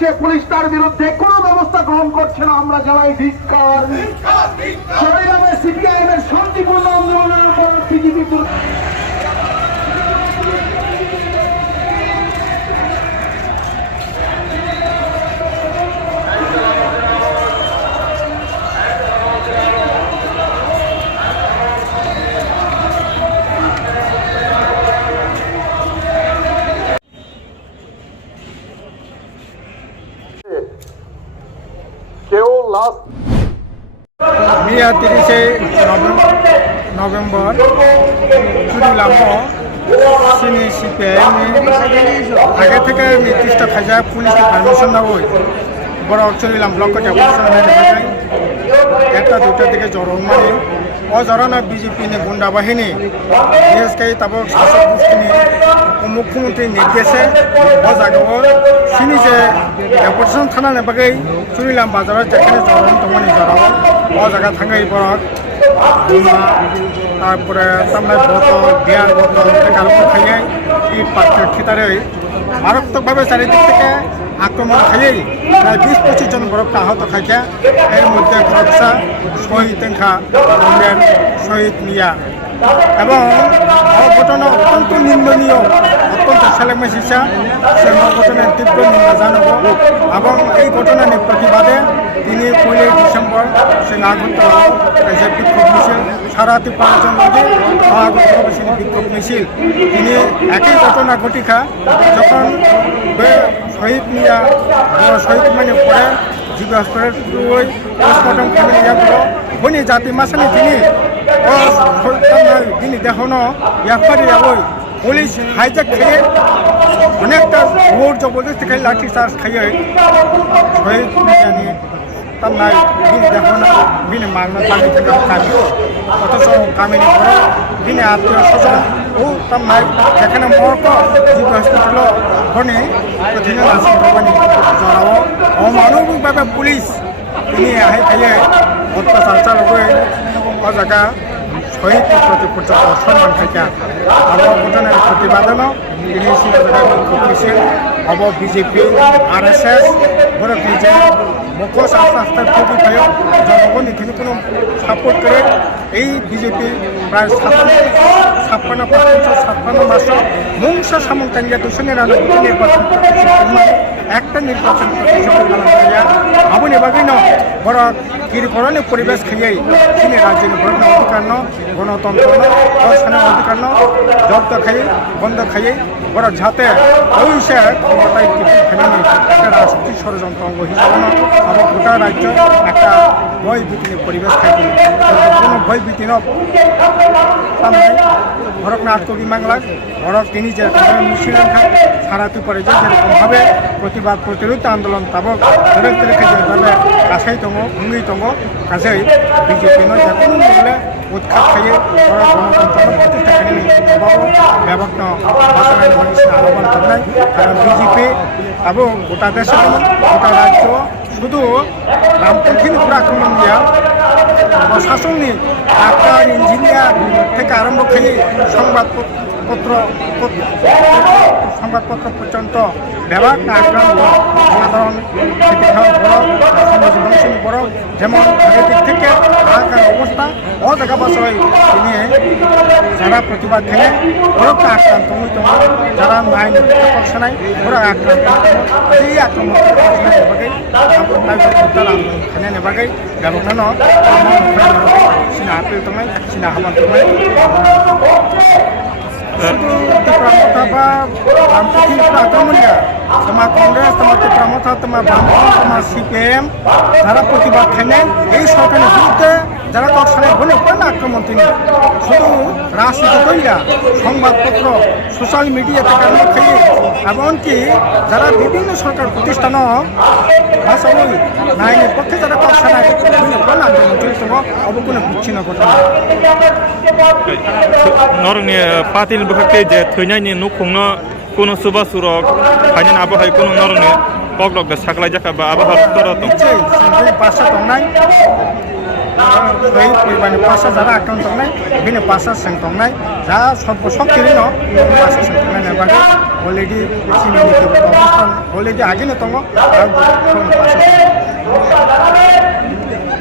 হচ্ছে, পুলিশ তার বিরুদ্ধে কোনো ব্যবস্থা গ্রহণ করছে না। আমরা জানাই ধিক্কার। চট্টগ্রামে সিপিআইএম এর শান্তিপূর্ণ আন্দোলনের উপর বিজেপি কেউ লাস্ট Mia 30 November চুরিলাম সিনি সিপিআইএম আগে থেকে নির্দিষ্ট খাজা পুলিশকে পারমিশন না হই বড় চুরিলাম ব্লক একটা দুটার দিকে জড়ন মানে অজরানা বিজেপি গুন্ডা বাহিনী বিএসকে তারপর শাসক গোষ্ঠীনি মুখ্যমন্ত্রী নির্দেশে ও জায়গাও সিনি যে অপারেশন থানা নেবাগै চুরিলাম বাজারের যেখানে জড়ন তমানি জড়াও ও জায়গা থাঙ্গাই বরক তারপরে তামলাই বোতল বিয়ার বোতল কালো খাইয়ে ইট পাথর ঠিতারে মারাত্মকভাবে চারিদিক থেকে আক্রমণ খাইয়ে প্রায় 20-25 জন বরফ আহত খাইছে। এর মধ্যে খরচা শহীদ তেঙ্খা শহীদ মিয়া এবং অঘটনা অত্যন্ত নিন্দনীয়, অত্যন্ত সেলেমেসিসা সে ঘটনার তীব্র নিন্দা জানাব এবং এই ঘটনার প্রতিবাদে তিনি 1 ডিসেম্বর সে আগরতলা যে বিক্ষোভ মিছিল সারা 53 জন মধ্যে আগরতলা সে বিক্ষোভ মিছিল তিনি একই ঘটনা ঘটিকা যখন শহীদ মিয়া শহীদ মানে পরে জিবি হসপিটাল পোস্টমর্টম ফ্যামিলি বনি জাতি মাসানি তিনি তিনি দেখানো ইয়াফারি পুলিশ হাইজ্যাক খেয়ে অনেকটা ভোট জবরদস্তি খাই লাঠি চার্জ খাইয়ে শহীদ মিয়ানি তামনাই বিনি দেখানো বিনি মাগনা তামি থেকে কামি অথচ কামিনি ঘর বিনি আত্মীয় স্বজন ও তামনাই যেখানে মর্ক জিবি হসপিটাল ঘনে প্রতিদিন আসি ভবানী জড়াও অমানবিকভাবে পুলিশ তিনি আহি খাইয়ে অত্যাচার চালবে ও জায়গা শহীদ প্রতি পর্যন্ত সম্মান থাকা আবহাওয়া ঘটনার প্রতিবাদন তিনি বিক্ষোভ মিছিল অব বিজেপি RSS বড় নিজে মুখোশ আস্তে আস্তে খুবই ভয় জনগণ এখানে কোনো সাপোর্ট করে এই বিজেপি প্রায় 56 মাস মুংস সামন্তানিয়া 299 নির্বাচন একটা নির্বাচন আবুনি বাগিন বড় কিরকরণে পরিবেশ খাইয়ে তিনি রাজ্যের ভোট অধিকার গণতন্ত্র অসানের অধিকার জব্দ খাইয়ে বন্ধ খাইয়ে বড় যাতে ওইসে ক্ষমতায় ফেলেনি একটা রাজনৈতিক ষড়যন্ত্র অঙ্গ হিসাবে আমার গোটা রাজ্য একটা ভয় ভীতি পরিবেশ খাইছে কোনো ভয় ভীতি ভরকনাথ কবি বাংলা ভরক তিনি যে মুসলিম সারাতে পরে যে যেরকমভাবে প্রতিবাদ প্রতিরোধ আন্দোলন তাবক ধরে রেখে যেভাবে কাছাই দङ ভুঙি দङ কাজে বিজেপি যে কোনো মূল্যে উৎখাত খাইয়ে বড় গণতন্ত্র প্রতিষ্ঠা খাইনি ব্যবস্থা বাঁচানোর মানুষের আহ্বান করলেন কারণ বিজেপি এবং গোটা দেশে গোটা রাজ্য শুধু রামপন্থীর উপর আক্রমণ দিয়া প্রশাসনিক ডাক্তার ইঞ্জিনিয়ার থেকে আরম্ভ করে সংবাদপত্র পর্যন্ত ব্যবহার আক্রান্ত সাধারণ জীবনশীল বড় যেমন দিক থেকে আকার অবস্থা ও জায়গা বাসায় তিনি যারা প্রতিবাদ থেকে বড়টা আক্রান্ত হইত যারা আইন পক্ষ নাই বড় আক্রান্ত এই আক্রমণ খানে নেবাগै ব্যবধান সিনা আপিল তোমায় সিনা হামান তোমায় শুধু ত্রিপুরা বা রামপন্থী আক্রমণিয়া তোমার কংগ্রেস তোমার ত্রিপুরা তোমার বামপন্থ তোমার CPIM যারা প্রতিবাদ খানে এই সরকারের বিরুদ্ধে যারা তৎসালে বলে না আক্রমণ তিনি শুধু রাজনীতি করিয়া সংবাদপত্র সোশ্যাল মিডিয়াতে কারণ খাইয়ে এমনকি যারা বিভিন্ন সরকার প্রতিষ্ঠান ভাষাবই নাইনের পক্ষে যারা তৎসালে আন্দোলন চলছে অবগুলো বিচ্ছিন্ন ঘটনা নরংনি পাতিল বখাকে যে থৈনাইনি নুখংনো কোনো সুবা সুরক ফাইনান আবহাওয়া কোনো নরংনি পগলক সাকলাই জাকা বা আবহাওয়া তর নিশ্চয়ই পাশা দंनाय फैबानो पास जारा आकाउंट दंनाय बेनो पास जों दंनाय जा सब किरि न पास जों दंनाय बागै अलरेडी सिमिनि अबस्थान अलरेडी आगिनो दङ आरो पास